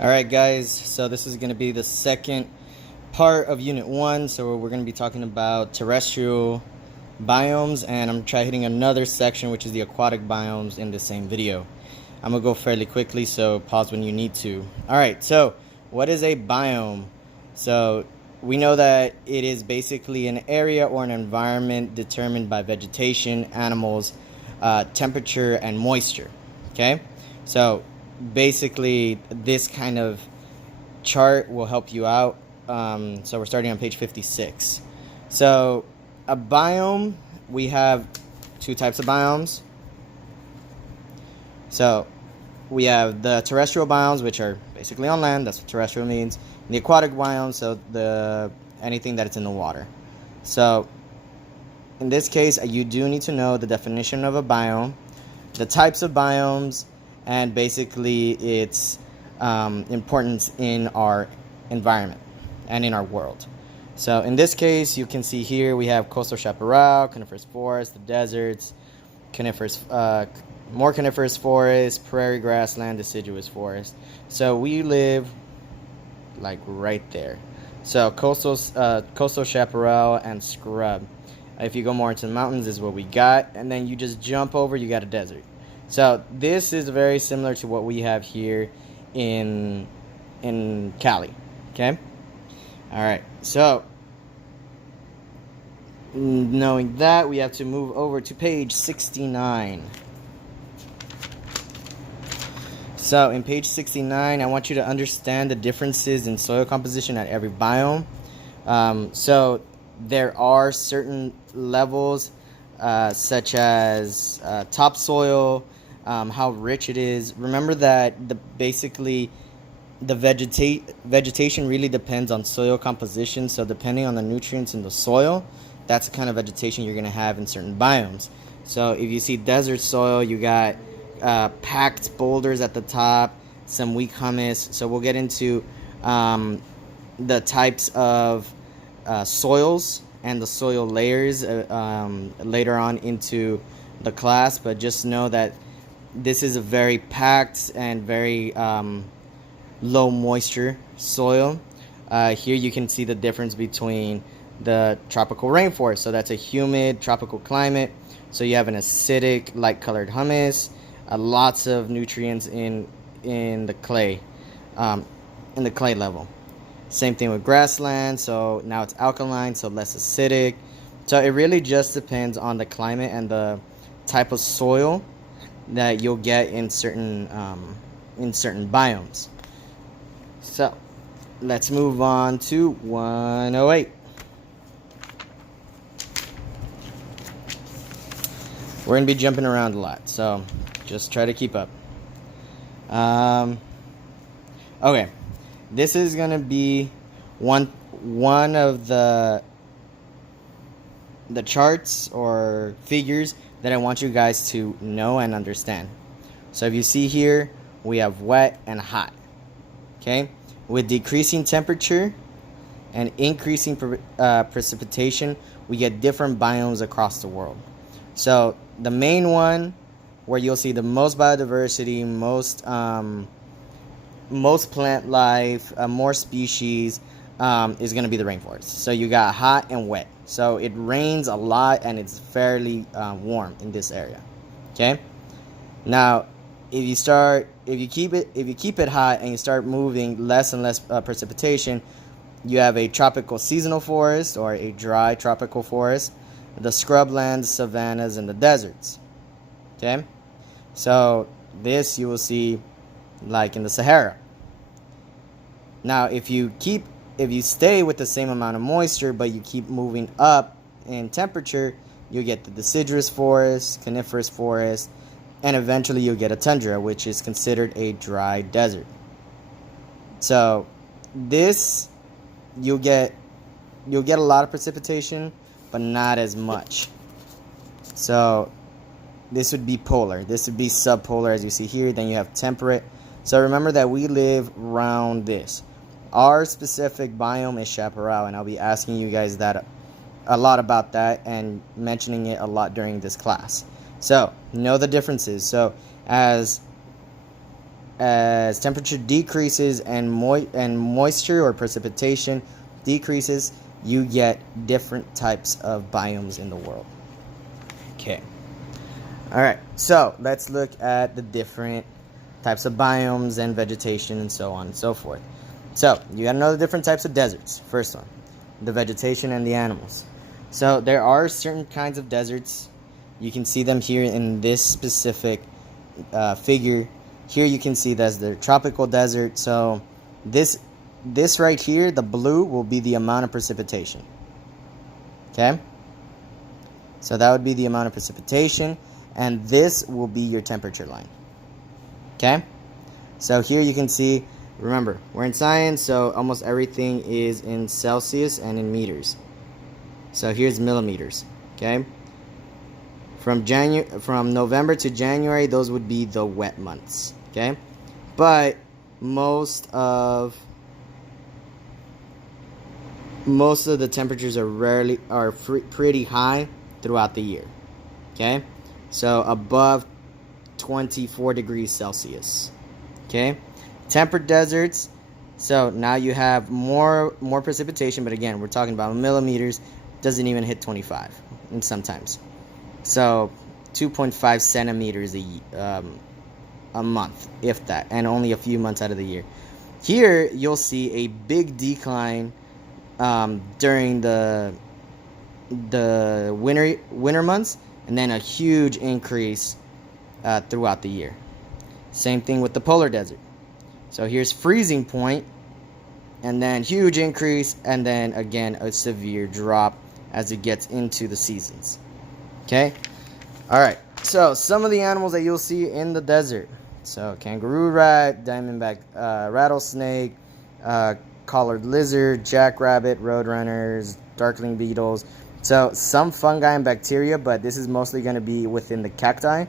Alright guys, so this is going to be the second part of Unit 1. So we're going to be talking about terrestrial biomes, and I'm going to try hitting another section, which is the aquatic biomes, in the same video. I'm going to go fairly quickly, so pause when you need to. Alright, so what is a biome? So we know that it is basically an area or an environment determined by vegetation, animals, temperature, and moisture. Okay, so basically this kind of chart will help you out. So we're starting on page 56. So a biome, we have two types of biomes. So we have the terrestrial biomes, which are basically on land. That's what terrestrial means. And the aquatic biomes, so anything that's in the water. So in this case, you do need to know the definition of a biome, the types of biomes, and basically its importance in our environment and in our world. So in this case, you can see here we have coastal chaparral, coniferous forest, the deserts, more coniferous forest, prairie grassland, deciduous forest. So we live like right there. So coastal chaparral and scrub. If you go more into the mountains, is what we got, and then you just jump over, you got a desert. So this is very similar to what we have here in Cali. Okay. All right. So knowing that, we have to move over to page 69. So in page 69, I want you to understand the differences in soil composition at every biome. So there are certain levels, such as topsoil, how rich it is. Remember that basically the vegetation really depends on soil composition. So depending on the nutrients in the soil, that's the kind of vegetation you're going to have in certain biomes. So if you see desert soil, you got packed boulders at the top, some weak humus. So we'll get into the types of soils and the soil layers later on into the class, but just know that this is a very packed and very low moisture soil. Here you can see the difference between the tropical rainforest. So that's a humid tropical climate. So you have an acidic, light colored humus, lots of nutrients in the clay, level. Same thing with grassland. So now it's alkaline, so less acidic. So it really just depends on the climate and the type of soil that you'll get in certain biomes. So let's move on to 108. We're going to be jumping around a lot, so just try to keep up. Okay, this is going to be one of the charts or figures that I want you guys to know and understand. So if you see here, we have wet and hot. Okay, with decreasing temperature and increasing precipitation, we get different biomes across the world. So the main one where you'll see the most biodiversity, most plant life, more species, is going to be the rainforest. So you got hot and wet. So it rains a lot and it's fairly warm in this area. Okay. Now, if you keep it hot and you start moving less and less precipitation, you have a tropical seasonal forest or a dry tropical forest, the scrublands, savannas, and the deserts. Okay. So this you will see like in the Sahara. Now, if you stay with the same amount of moisture, but you keep moving up in temperature, you get the deciduous forest, coniferous forest, and eventually you'll get a tundra, which is considered a dry desert. So this, you'll get a lot of precipitation, but not as much. So this would be polar. This would be subpolar, as you see here. Then you have temperate. So remember that we live around this. Our specific biome is chaparral, and I'll be asking you guys that a lot about that and mentioning it a lot during this class. So know the differences. So as as temperature decreases and moisture or precipitation decreases, you get different types of biomes in the world. Okay. All right. So let's look at the different types of biomes and vegetation and so on and so forth. So you got to know the different types of deserts. First one, the vegetation and the animals. So there are certain kinds of deserts. You can see them here in this specific figure. Here you can see that's the tropical desert. So this right here, the blue, will be the amount of precipitation. Okay? So that would be the amount of precipitation. And this will be your temperature line. Okay? So here you can see, remember, we're in science, so almost everything is in Celsius and in meters. So here's millimeters. Okay? From November to January, those would be the wet months. Okay? But most of the temperatures are pretty high throughout the year. Okay? So above 24 degrees Celsius. Okay? Temperate deserts. So now you have more precipitation, but again, we're talking about millimeters. Doesn't even hit 25 and sometimes. So 2.5 centimeters a month, if that, and only a few months out of the year. Here you'll see a big decline during the winter months, and then a huge increase throughout the year. Same thing with the polar desert. So here's freezing point, and then huge increase, and then again a severe drop as it gets into the seasons. Okay? Alright, so some of the animals that you'll see in the desert. So kangaroo rat, diamondback rattlesnake, collared lizard, jackrabbit, roadrunners, darkling beetles. So some fungi and bacteria, but this is mostly going to be within the cacti.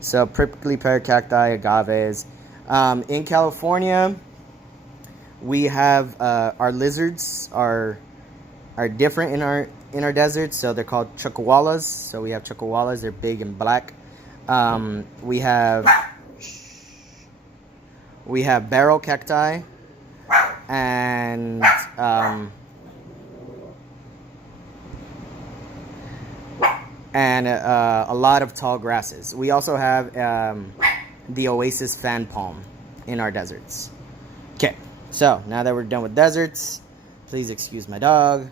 So prickly pear cacti, agaves. In California, we have our lizards are different in our deserts. So they're called chuckwallas. So we have chuckwallas. They're big and black. We have barrel cacti and a lot of tall grasses. We also have the oasis fan palm in our deserts. Okay, so now that we're done with deserts, please excuse my dog.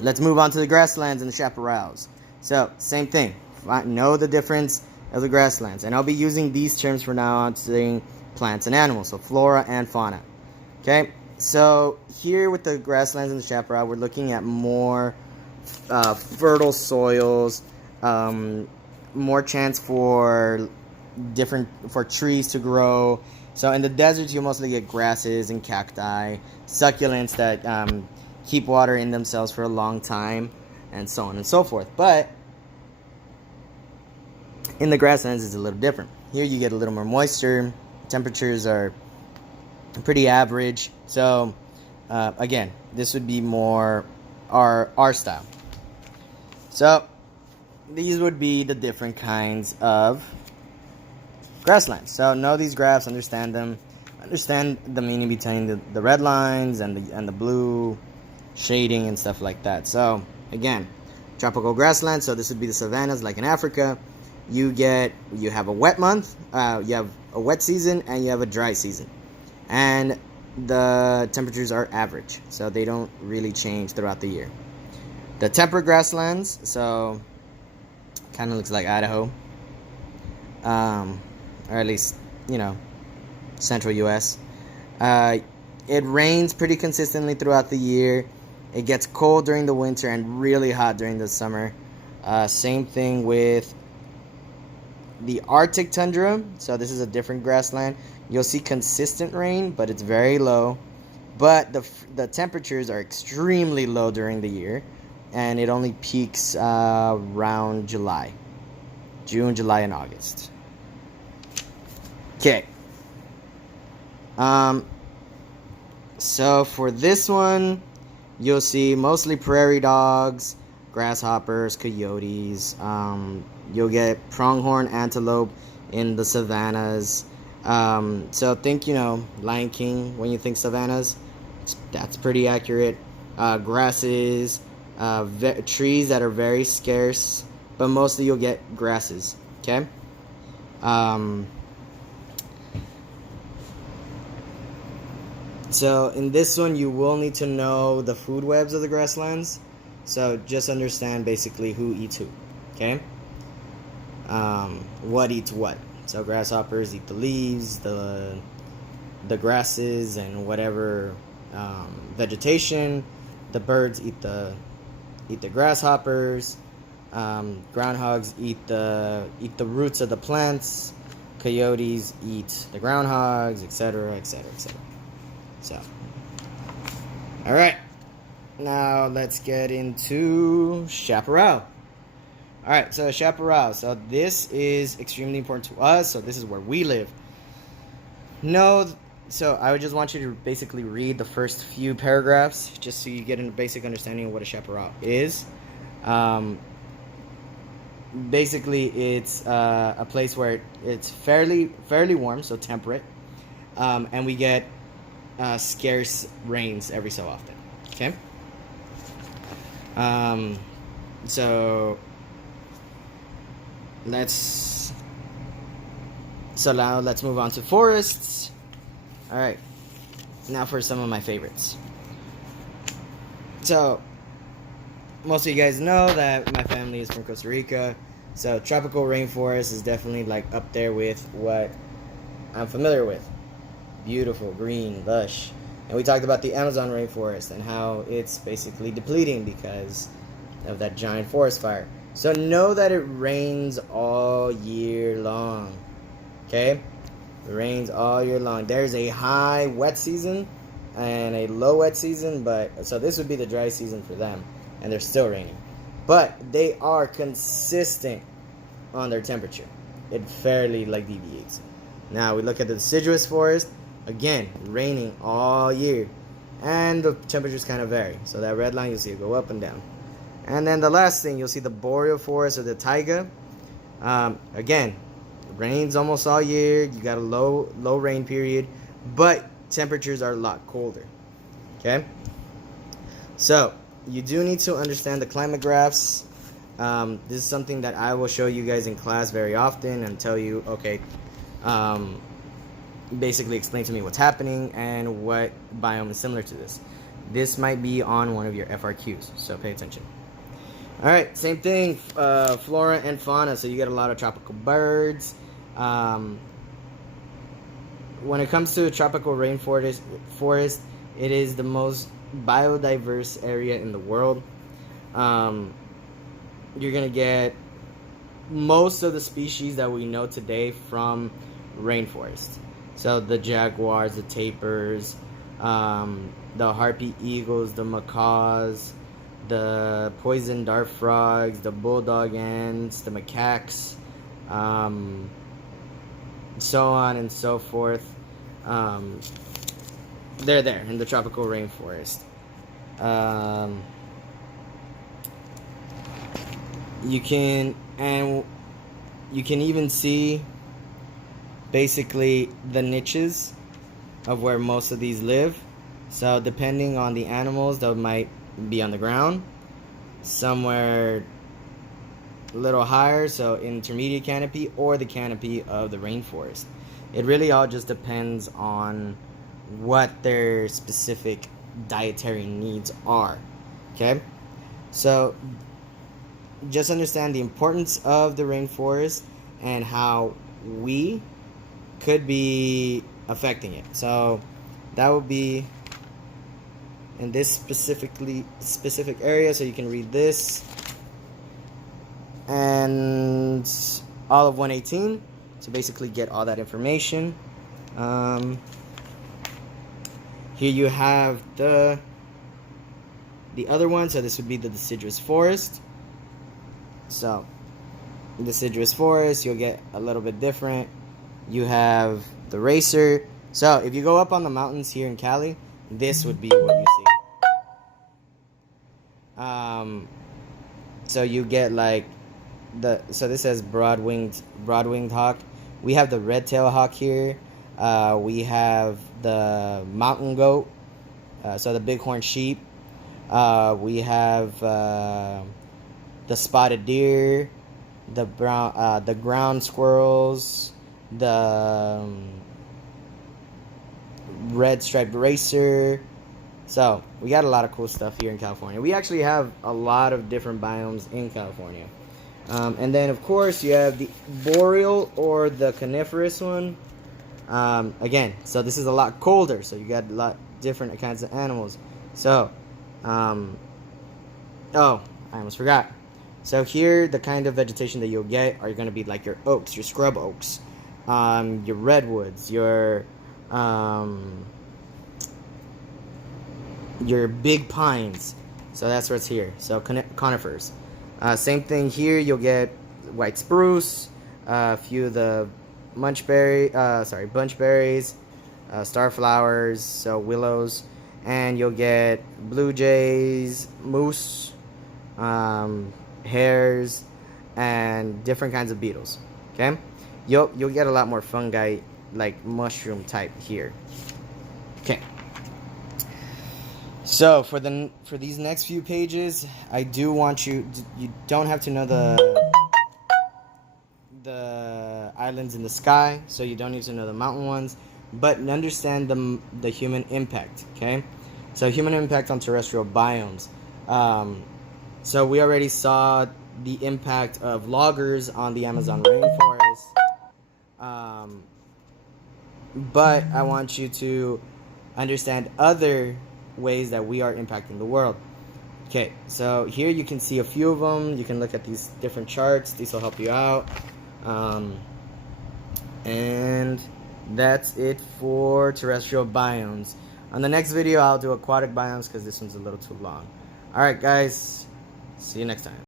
Let's move on to the grasslands and the chaparrals. So, same thing. Know the difference of the grasslands. And I'll be using these terms from now on, saying plants and animals, so flora and fauna. Okay, so here with the grasslands and the chaparral, we're looking at more fertile soils, more chance for trees to grow. So in the deserts, you mostly get grasses and cacti, succulents that keep water in themselves for a long time, and so on and so forth. But in the grasslands, it's a little different. Here you get a little more moisture. Temperatures are pretty average. So again, this would be more our style. So these would be the different kinds of grasslands. So know these graphs, understand them, understand the meaning between the red lines and the blue shading and stuff like that. So again, tropical grasslands. So this would be the savannas, like in Africa. You have a wet month, you have a wet season, and you have a dry season, and the temperatures are average, so they don't really change throughout the year. The temperate grasslands, so kind of looks like Idaho, or at least, central US. It rains pretty consistently throughout the year. It gets cold during the winter and really hot during the summer. Same thing with the Arctic tundra. So this is a different grassland. You'll see consistent rain, but it's very low. But the temperatures are extremely low during the year, and it only peaks around June, July, and August. Okay. So for this one, you'll see mostly prairie dogs, grasshoppers, coyotes. You'll get pronghorn antelope in the savannas. So think, Lion King when you think savannas. That's pretty accurate. Grasses, trees that are very scarce, but mostly you'll get grasses. Okay. So in this one, you will need to know the food webs of the grasslands. So just understand basically who eats who. Okay. What eats what. So grasshoppers eat the leaves, the grasses, and whatever vegetation. The birds eat the grasshoppers. Groundhogs eat the roots of the plants. Coyotes eat the groundhogs, etc., etc., etc. So, all right. Now let's get into chaparral. All right, so chaparral. So this is extremely important to us. So this is where we live. So I would just want you to basically read the first few paragraphs, just so you get a basic understanding of what a chaparral is. Basically, it's a place where it's fairly warm, so temperate, and we get scarce rains every so often. Okay. So now let's move on to forests. All right. Now for some of my favorites. So most of you guys know that my family is from Costa Rica. So tropical rainforest is definitely like up there with what I'm familiar with. Beautiful, green, lush. And we talked about the Amazon rainforest and how it's basically depleting because of that giant forest fire. So know that it rains all year long. Okay? It rains all year long. There's a high wet season and a low wet season, so this would be the dry season for them, and they're still raining. But they are consistent on their temperature. It fairly deviates. Now we look at the deciduous forest. Again, raining all year, and the temperatures kind of vary. So that red line, you'll see it go up and down. And then the last thing, you'll see the boreal forest or the taiga. Again, it rains almost all year. You got a low rain period, but temperatures are a lot colder. Okay. So you do need to understand the climate graphs. This is something that I will show you guys in class very often and tell you, okay, basically explain to me what's happening and what biome is similar to this. This might be on one of your FRQs, so pay attention. All right, same thing, flora and fauna. So you get a lot of tropical birds. When it comes to a tropical rainforest, it is the most biodiverse area in the world. You're gonna get most of the species that we know today from rainforest. So the jaguars, the tapirs, the harpy eagles, the macaws, the poison dart frogs, the bulldog ants, the macaques, so on and so forth. They're there in the tropical rainforest. You can even see basically the niches of where most of these live. So depending on the animals, they might be on the ground, somewhere a little higher, so intermediate canopy, or the canopy of the rainforest. It really all just depends on what their specific dietary needs are. Okay? So just understand the importance of the rainforest and how we could be affecting it. So that would be in this specific area, so you can read this and all of 118 to basically get all that information. Here you have the other one, so this would be the deciduous forest. So deciduous forest, you'll get a little bit different. You have the racer. So if you go up on the mountains here in Cali, this would be what you see. So you get so this says broad-winged hawk. We have the red-tailed hawk here. We have the mountain goat, so the bighorn sheep. We have the spotted deer, the ground squirrels, the red striped racer. So we got a lot of cool stuff here in California. We actually have a lot of different biomes in California. And then of course you have the boreal or the coniferous one. Again, so this is a lot colder, so you got a lot different kinds of animals. So, oh, I almost forgot. So here, the kind of vegetation that you'll get are going to be like your oaks, your scrub oaks, your redwoods, your big pines. So that's what's here. So conifers. Same thing here. You'll get white spruce, a few of the bunchberries, starflowers, so willows, and you'll get blue jays, moose, hares, and different kinds of beetles. Okay, you'll get a lot more fungi, like mushroom type here. Okay. So for these next few pages, I do want you don't have to know the islands in the sky, so you don't need to know the mountain ones, but understand the human impact. Okay, so human impact on terrestrial biomes. So we already saw the impact of loggers on the Amazon rainforest, but I want you to understand other ways that we are impacting the world. Okay, so here you can see a few of them. You can look at these different charts. These will help you out. And that's it for terrestrial biomes. On the next video, I'll do aquatic biomes because this one's a little too long. Alright guys, see you next time.